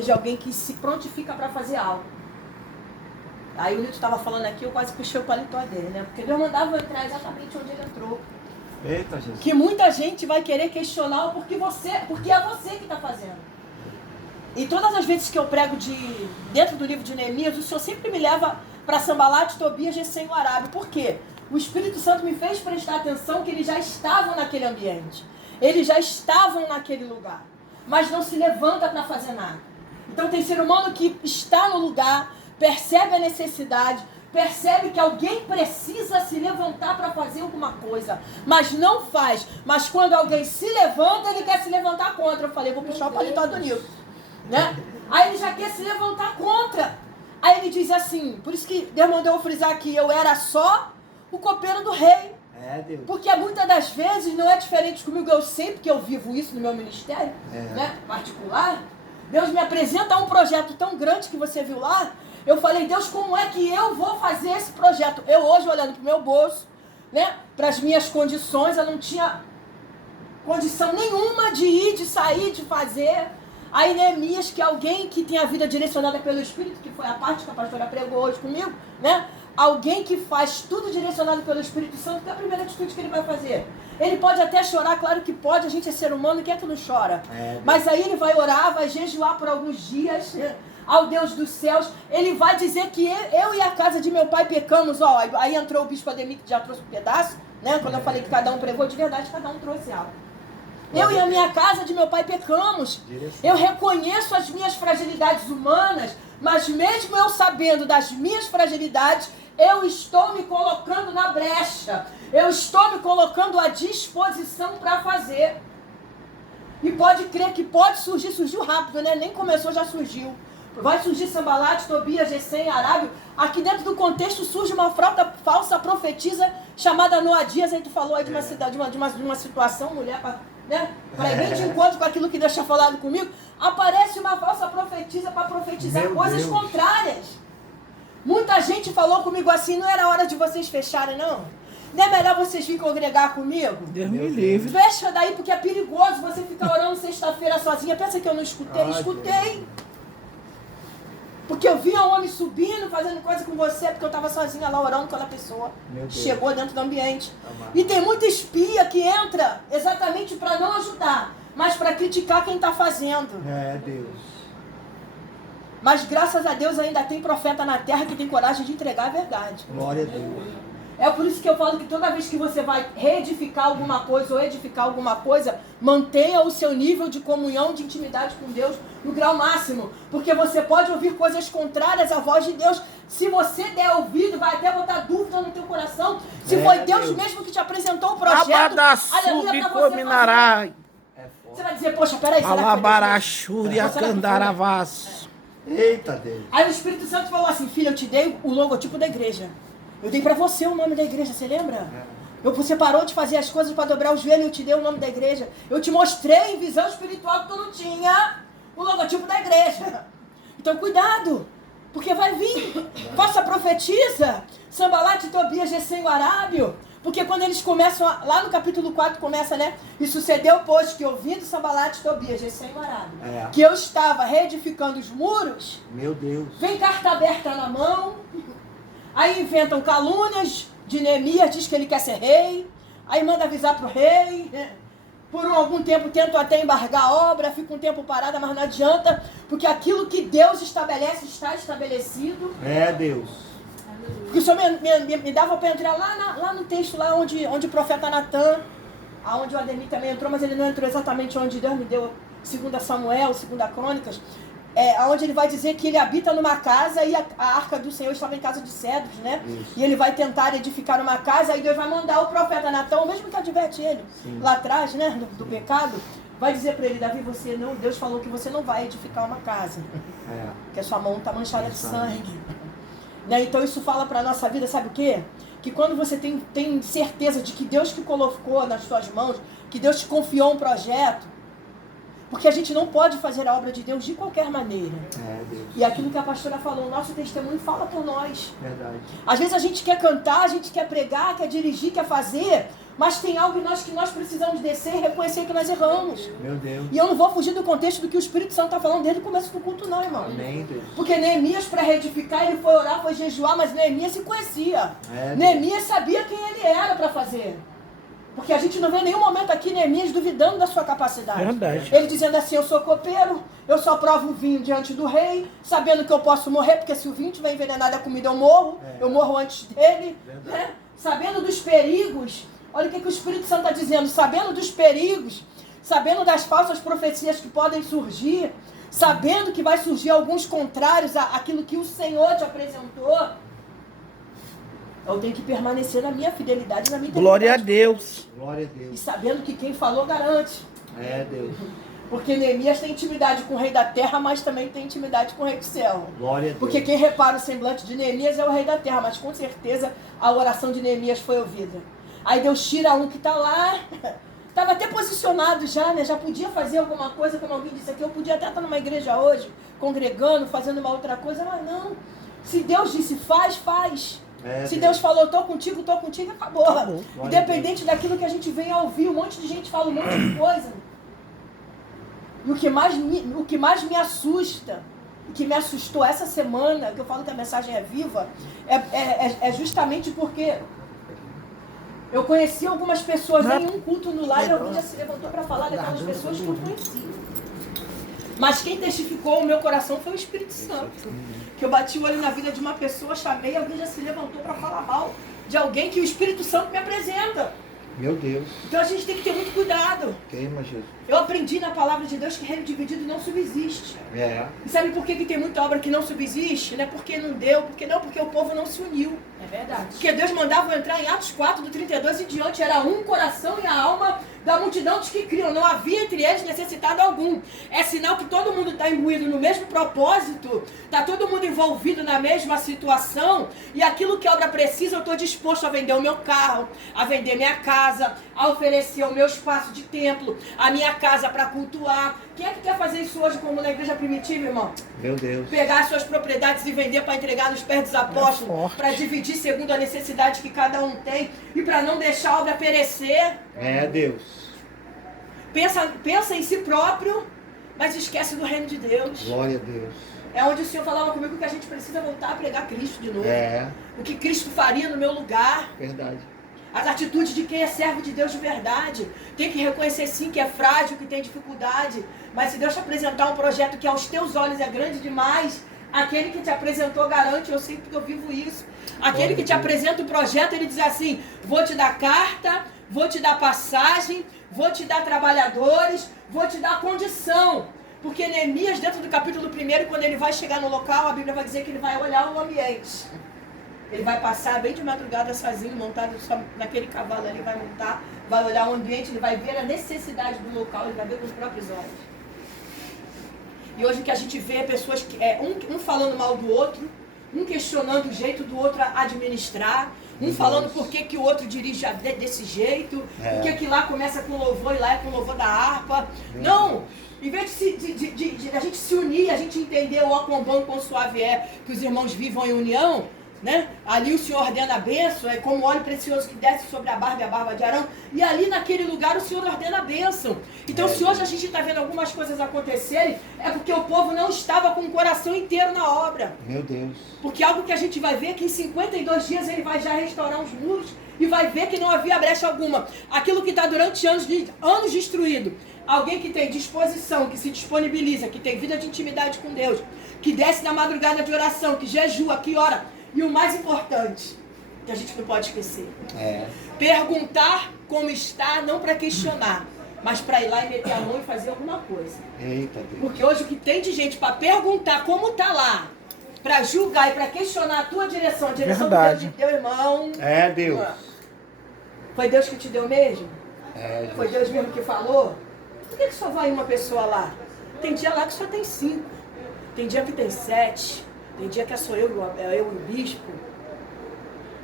de alguém que se prontifica para fazer algo. Aí o Nilton estava falando aqui, eu quase puxei o paletó dele, né? Porque Deus mandava eu entrar exatamente onde ele entrou. Eita, Jesus. Que muita gente vai querer questionar porque é você que está fazendo. E todas as vezes que eu prego dentro do livro de Neemias, o Senhor sempre me leva para Sambalat, Tobias, Gesem e o Arábio. Por quê? O Espírito Santo me fez prestar atenção que eles já estavam naquele ambiente. Eles já estavam naquele lugar. Mas não se levanta para fazer nada. Então tem ser humano que está no lugar, percebe a necessidade, percebe que alguém precisa se levantar para fazer alguma coisa, mas não faz. Mas quando alguém se levanta, ele quer se levantar contra. Eu falei, vou puxar o paletó do Nilton, né? Aí ele já quer se levantar contra. Aí ele diz assim, por isso que Deus mandou eu frisar que eu era só o copeiro do rei. Deus. Porque muitas das vezes não é diferente comigo, eu sei porque eu vivo isso no meu ministério, né, particular. Deus me apresenta um projeto tão grande que você viu lá. Eu falei, Deus, como é que eu vou fazer esse projeto? Eu hoje, olhando para o meu bolso, né, para as minhas condições, eu não tinha condição nenhuma de ir, de sair, de fazer. Aí Neemias, que é alguém que tem a vida direcionada pelo Espírito, que foi a parte que a pastora pregou hoje comigo, né? Alguém que faz tudo direcionado pelo Espírito Santo, que é a primeira atitude que ele vai fazer. Ele pode até chorar, claro que pode, a gente é ser humano, quem é que não chora? Mas aí ele vai orar, vai jejuar por alguns dias, ao Deus dos céus. Ele vai dizer que eu e a casa de meu pai pecamos, ó. Aí entrou o bispo Ademir, que já trouxe um pedaço, né? Quando eu falei que cada um pregou, de verdade, cada um trouxe algo. Eu e a minha casa de meu pai pecamos. Eu reconheço as minhas fragilidades humanas, mas mesmo eu sabendo das minhas fragilidades, eu estou me colocando na brecha. Eu estou me colocando à disposição para fazer. E pode crer que pode surgir, surgiu rápido, né? Nem começou, já surgiu. Vai surgir Sambalat, Tobias, Gesem, Arábio. Aqui dentro do contexto surge uma falsa profetisa chamada Noadias. Aí tu falou aí de uma cidade, de uma situação, mulher, né? Para ir bem de encontro com aquilo que Deus tinha falado comigo. Aparece uma falsa profetisa para profetizar coisas contrárias. Muita gente falou comigo assim, não era hora de vocês fecharem, não? Não é melhor vocês virem congregar comigo? Deus me livre. Fecha daí, porque é perigoso você ficar orando sexta-feira sozinha. Pensa que eu não escutei? Escutei. Porque eu vi um homem subindo, fazendo coisa com você, porque eu estava sozinha lá orando com aquela pessoa. Chegou dentro do ambiente. E tem muita espia que entra exatamente para não ajudar, mas para criticar quem está fazendo. Deus. Mas graças a Deus ainda tem profeta na terra que tem coragem de entregar a verdade. Glória a Deus. É por isso que eu falo que toda vez que você vai reedificar alguma coisa ou edificar alguma coisa, mantenha o seu nível de comunhão, de intimidade com Deus no grau máximo. Porque você pode ouvir coisas contrárias à voz de Deus. Se você der ouvido, vai até botar dúvida no teu coração. Se foi Deus mesmo que te apresentou o projeto, aleluia, pra você fazer. Você vai dizer, poxa, peraí, será que Alabarachuri, Acandaravas. Eita, Deus. Aí o Espírito Santo falou assim, filha, eu te dei o logotipo da igreja. Eu dei pra você o nome da igreja, você lembra? Você parou de fazer as coisas para dobrar os joelhos e eu te dei o nome da igreja. Eu te mostrei em visão espiritual que tu não tinha o logotipo da igreja. Então cuidado, porque vai vir. Faça profetiza. Sambalat, Tobias, Gesem, o Arábio. Porque quando eles começam, lá no capítulo 4 começa, né? E sucedeu, pois, que ouvindo Sambalat, Tobias, Gesem e o Arábio, que eu estava reedificando os muros. Meu Deus. Vem carta aberta na mão. Aí inventam calúnias de Neemias, diz que ele quer ser rei. Aí manda avisar pro rei. Por algum tempo tentam até embargar a obra, fica um tempo parada, mas não adianta. Porque aquilo que Deus estabelece está estabelecido. Deus. Porque o Senhor me dava para entrar lá no texto, lá onde o profeta Natan, aonde o Ademir também entrou, mas ele não entrou exatamente onde Deus me deu 2 Samuel, 2 Crônicas, onde ele vai dizer que ele habita numa casa e a arca do Senhor estava em casa de cedros, né? Isso. E ele vai tentar edificar uma casa, aí Deus vai mandar o profeta Natan, mesmo que adverte ele, lá atrás, né, do pecado, vai dizer para ele, Davi, Deus falou que você não vai edificar uma casa, que a sua mão está manchada de sangue. Né? Então isso fala para a nossa vida, sabe o quê? Que quando você tem certeza de que Deus te colocou nas suas mãos, que Deus te confiou um projeto, porque a gente não pode fazer a obra de Deus de qualquer maneira. Deus. E aquilo que a pastora falou, o nosso testemunho fala por nós. Verdade. Às vezes a gente quer cantar, a gente quer pregar, quer dirigir, quer fazer, Mas tem algo em nós que nós precisamos descer e reconhecer que nós erramos. Meu Deus. E eu não vou fugir do contexto do que o Espírito Santo está falando desde o começo do culto, não, irmão. Amém, Deus. Porque Neemias, para reedificar, ele foi orar, foi jejuar, mas Neemias se conhecia. Neemias sabia quem ele era para fazer. Porque a gente não vê em nenhum momento aqui Neemias duvidando da sua capacidade. Verdade. Ele dizendo assim, eu sou copeiro, eu só provo o vinho diante do rei, sabendo que eu posso morrer, porque se o vinho tiver envenenado a comida eu morro antes dele. Né? Sabendo dos perigos, olha o que o Espírito Santo está dizendo, sabendo dos perigos, sabendo das falsas profecias que podem surgir, sabendo que vai surgir alguns contrários àquilo que o Senhor te apresentou, eu tenho que permanecer na minha fidelidade, na minha integridade. Glória a Deus. Glória a E Deus. sabendo que quem falou garante. Deus. Porque Neemias tem intimidade com o rei da terra, mas também tem intimidade com o rei do céu. Glória a Deus. Porque quem repara o semblante de Neemias é o rei da terra, mas com certeza a oração de Neemias foi ouvida. Aí Deus tira um que está lá, estava até posicionado já, né? Já podia fazer alguma coisa, como alguém disse aqui, eu podia até estar numa igreja hoje, congregando, fazendo uma outra coisa, mas não. Se Deus disse faz, faz. Se Deus falou, estou contigo, acabou. Independente daquilo que a gente vem a ouvir, um monte de gente fala um monte de coisa. E o que mais me assusta, o que me assustou essa semana, que eu falo que a mensagem é viva, é justamente porque eu conheci algumas pessoas em um culto no lar e alguém já se levantou para falar daquelas pessoas que eu conheci. Mas quem testificou o meu coração foi o Espírito Santo. Que eu bati o olho na vida de uma pessoa, chamei, alguém já se levantou para falar mal de alguém que o Espírito Santo me apresenta. Meu Deus. Então a gente tem que ter muito cuidado. Queima, Jesus. Eu aprendi na palavra de Deus que reino dividido não subsiste. E sabe por que tem muita obra que não subsiste? Não é porque não deu, porque o povo não se uniu. É verdade. Porque Deus mandava eu entrar em Atos 4, do 32 em diante, era um coração e a alma da multidão dos que criam. Não havia entre eles necessitado algum. É sinal que todo mundo está imbuído no mesmo propósito, está todo mundo envolvido na mesma situação, e aquilo que a obra precisa, eu estou disposto a vender o meu carro, a vender minha casa, a oferecer o meu espaço de templo, a minha casa para cultuar. Quem é que quer fazer isso hoje como na igreja primitiva, irmão? Meu Deus. Pegar as suas propriedades e vender para entregar nos pés dos apóstolos, para dividir segundo a necessidade que cada um tem e para não deixar a obra perecer. Deus. Pensa em si próprio, mas esquece do reino de Deus. Glória a Deus. É onde o Senhor falava comigo que a gente precisa voltar a pregar Cristo de novo. O que Cristo faria no meu lugar. Verdade. As atitudes de quem é servo de Deus de verdade. Tem que reconhecer sim que é frágil, que tem dificuldade. Mas se Deus te apresentar um projeto que aos teus olhos é grande demais, aquele que te apresentou garante, eu sei porque eu vivo isso. Aquele que te apresenta o projeto, ele diz assim, vou te dar carta, vou te dar passagem, vou te dar trabalhadores, vou te dar condição. Porque Neemias, dentro do capítulo 1, quando ele vai chegar no local, a Bíblia vai dizer que ele vai olhar o ambiente. Ele vai passar bem de madrugada sozinho, montado só naquele cavalo ali, vai montar, vai olhar o ambiente, ele vai ver a necessidade do local, ele vai ver com os próprios olhos. E hoje o que a gente vê é pessoas, um falando mal do outro, um questionando o jeito do outro administrar, um falando por que o outro dirige desse jeito, por que lá começa com louvor e lá é com louvor da harpa. Não! Em vez de a gente se unir, a gente entender o ó quão bom, quão suave é que os irmãos vivam em união, né? Ali o Senhor ordena a bênção, é como óleo precioso que desce sobre a barba e a barba de Arão, e ali naquele lugar o Senhor ordena a bênção. Então se hoje a gente está vendo algumas coisas acontecerem, é porque o povo não estava com o coração inteiro na obra. Meu Deus. Porque algo que a gente vai ver é que em 52 dias ele vai já restaurar os muros e vai ver que não havia brecha alguma. Aquilo que está durante anos destruído. Alguém que tem disposição, que se disponibiliza, que tem vida de intimidade com Deus, que desce na madrugada de oração, que jejua, que ora. E o mais importante, que a gente não pode esquecer. Perguntar como está, não para questionar, mas para ir lá e meter a mão e fazer alguma coisa. Eita Deus. Porque hoje o que tem de gente para perguntar como está lá, para julgar e para questionar a tua direção, a direção do Deus de teu irmão. Deus. Foi Deus que te deu mesmo? Jesus. Foi Deus mesmo que falou? Por que só vai uma pessoa lá? Tem dia lá que só tem 5. Tem dia que tem 7. Tem dia que é só eu e o bispo.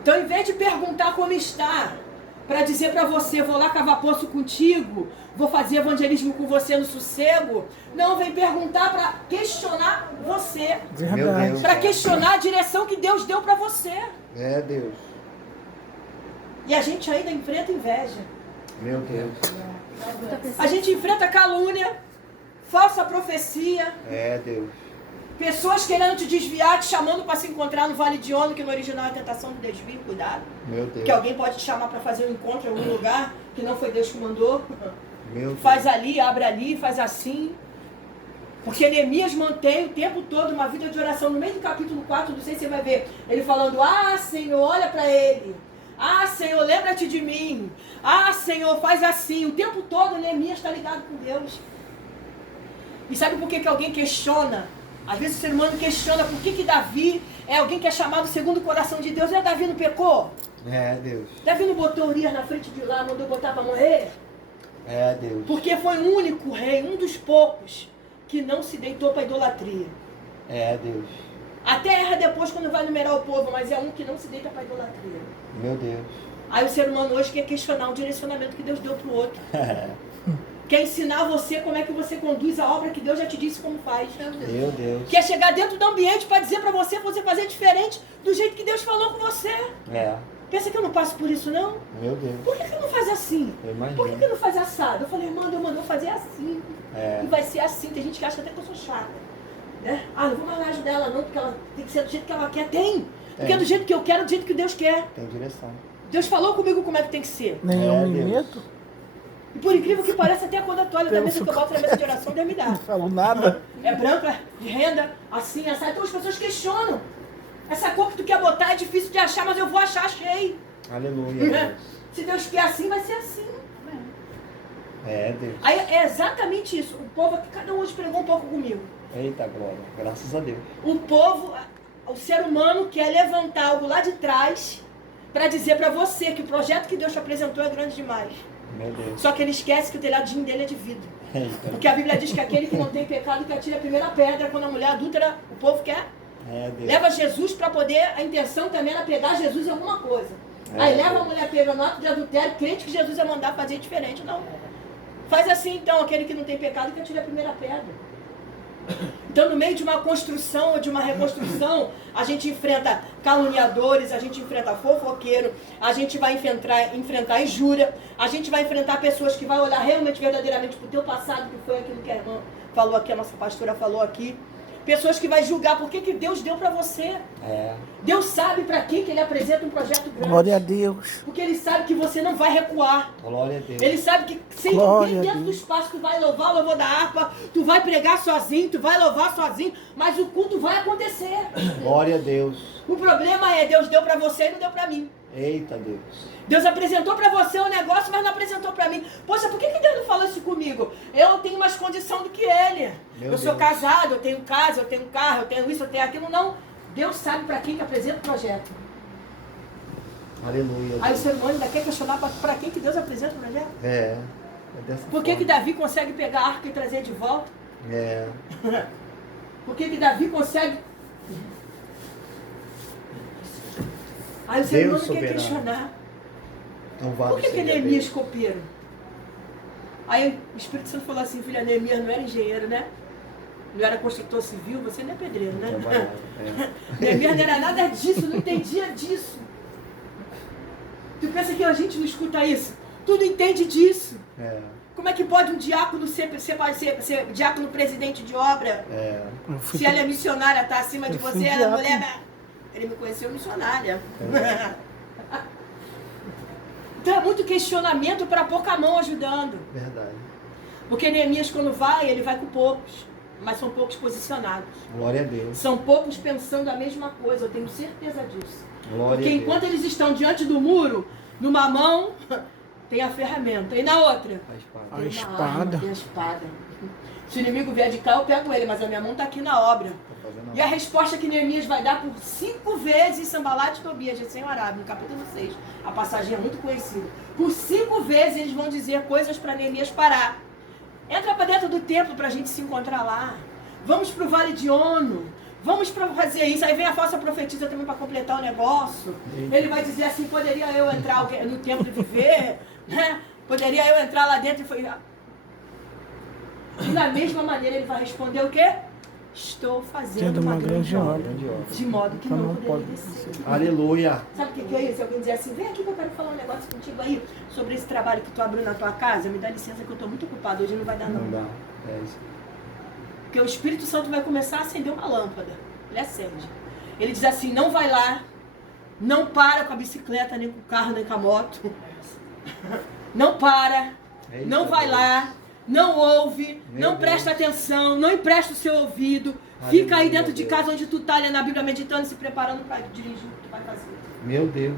Então, em vez de perguntar como está, para dizer para você, vou lá cavar poço contigo, vou fazer evangelismo com você no sossego, não, vem perguntar para questionar você. Meu Deus. Para questionar a direção que Deus deu para você. Deus. E a gente ainda enfrenta inveja. Meu Deus. A gente enfrenta calúnia, falsa profecia, Deus. pessoas querendo te desviar, te chamando para se encontrar no Vale de Ono, que no original é a tentação do desvio, cuidado. Meu Deus. Que alguém pode te chamar para fazer um encontro em algum lugar que não foi Deus que mandou. Meu Deus. Faz ali, abre ali, faz assim. Porque Neemias mantém o tempo todo uma vida de oração. No meio do capítulo 4, não sei se você vai ver, ele falando: ah, Senhor, olha para ele. Ah, Senhor, lembra-te de mim. Ah, Senhor, faz assim. O tempo todo Neemias está ligado com Deus. E sabe por que alguém questiona? Às vezes o ser humano questiona por que Davi é alguém que é chamado segundo o coração de Deus. É, Davi não pecou? Deus. Davi não botou Urias na frente de lá, mandou botar para morrer? Deus. Porque foi o único rei, um dos poucos, que não se deitou para idolatria. Deus. Até erra depois quando vai numerar o povo, mas é um que não se deita para idolatria. Meu Deus. Aí o ser humano hoje quer questionar o direcionamento que Deus deu para o outro. Quer ensinar você como é que você conduz a obra que Deus já te disse como faz. Meu Deus. Quer chegar dentro do ambiente para dizer para você fazer diferente do jeito que Deus falou com você. Pensa que eu não passo por isso, não? Meu Deus. Por que não faz assim? Eu imagino. Por que não faz assado? Eu falei, irmã, Deus mandou fazer assim. E vai ser assim. Tem gente que acha até que eu sou chata. Né? Ah, não vou mais ajudar ela não, porque ela tem que ser do jeito que ela quer. Tem. Porque é do jeito que eu quero, do jeito que Deus quer. Tem direção. Deus falou comigo como é que tem que ser. Nenhum minuto. E por incrível que pareça, até quando a toalha da mesa que eu boto na mesa de oração, Deus me dá. Não falo nada. É branca, de renda, assim, essa. Então as pessoas questionam. Essa cor que tu quer botar é difícil de achar, mas eu vou achar, achei. Aleluia. Deus. Se Deus quer assim, vai ser assim. Deus. Aí é exatamente isso. O povo, cada um hoje pregou um pouco comigo. Eita glória. Graças a Deus. O povo, o ser humano quer levantar algo lá de trás para dizer para você que o projeto que Deus te apresentou é grande demais. Meu Deus. Só que ele esquece que o telhadinho dele é de vidro. Eita. Porque a Bíblia diz que aquele que não tem pecado que atire a primeira pedra. Quando a mulher adúltera, o povo quer. Deus. Leva Jesus para poder, a intenção também era pegar Jesus em alguma coisa. Aí leva a mulher pega no ato de adultério, crente que Jesus ia mandar fazer diferente. Não. Faz assim então, aquele que não tem pecado que atire a primeira pedra. Então, no meio de uma construção ou de uma reconstrução, a gente enfrenta caluniadores, a gente enfrenta fofoqueiro, a gente vai enfrentar injúria, a gente vai enfrentar pessoas que vão olhar realmente, verdadeiramente para o teu passado, que foi aquilo que a irmã falou aqui, a nossa pastora falou aqui. Pessoas que vai julgar por que Deus deu para você. Deus sabe para que Ele apresenta um projeto grande. Glória a Deus. Porque Ele sabe que você não vai recuar. Glória a Deus. Ele sabe que sem ninguém dentro do espaço tu vai louvar o louvor da harpa, tu vai pregar sozinho, tu vai louvar sozinho, mas o culto vai acontecer. Glória a Deus. O problema é, Deus deu para você e não deu para mim. Eita Deus. Deus apresentou para você o negócio, mas não apresentou para mim. Poxa, por que Deus não falou isso comigo? Eu tenho mais condição do que Ele. Eu sou casado, eu tenho casa, eu tenho carro, eu tenho isso, eu tenho aquilo. Não. Deus sabe para quem que apresenta o projeto. Aleluia. Aí o ser humano ainda quer questionar para quem que Deus apresenta o projeto. É dessa Por que Davi consegue pegar a arca e trazer de volta? Por que Davi consegue... Aí o ser humano quer questionar. Por que Neemias copeiro? Aí o Espírito Santo falou assim, filha, Neemias não era engenheiro, né? Não era construtor civil, você não é pedreiro, né? Neemias não era nada disso, não entendia disso. Tu pensa que a gente não escuta isso? Tu não entende disso. Como é que pode um diácono ser diácono presidente de obra? Se ela é missionária, tá acima de você, ela é mulher... Ele me conheceu missionária. Então é muito questionamento para pouca mão ajudando. Verdade. Porque Neemias, quando vai, ele vai com poucos. Mas são poucos posicionados. Glória a Deus. São poucos pensando a mesma coisa, eu tenho certeza disso. Glória Porque a Deus. enquanto eles estão diante do muro, numa mão tem a ferramenta. E na outra? A espada. A espada. Tem a espada. Se o inimigo vier de cá, eu pego ele, mas a minha mão está aqui na obra. E a resposta que Neemias vai dar por 5 vezes Sambalat e Tobias, de Sem Arábia, no capítulo 6. A passagem é muito conhecida. Por 5 vezes eles vão dizer coisas para Neemias parar. Entra para dentro do templo para a gente se encontrar lá. Vamos para o Vale de Ono. Vamos para fazer isso. Aí vem a falsa profetisa também para completar o negócio. Ele vai dizer assim, poderia eu entrar no templo e viver? Né? Poderia eu entrar lá dentro e foi... E da mesma maneira ele vai responder o quê? estou fazendo uma grande obra. De modo que não poderia descer. Aleluia. Sabe o que é isso? Alguém dizer assim, vem aqui que eu quero falar um negócio contigo aí sobre esse trabalho que tu abriu na tua casa. Me dá licença que eu estou muito ocupado, hoje não vai dar não. Não dá. É isso. Porque o Espírito Santo vai começar a acender uma lâmpada. Ele acende. Ele diz assim, não vai lá, não para com a bicicleta, nem com o carro, nem com a moto. Não para, Eita, não vai Deus. lá, não ouve, Meu não Deus. presta atenção, não empresta o seu ouvido. Aleluia, Fica aí dentro de Deus. casa onde tu tá lendo a Bíblia, meditando, se preparando para dirigir o que tu vai fazer. Meu Deus.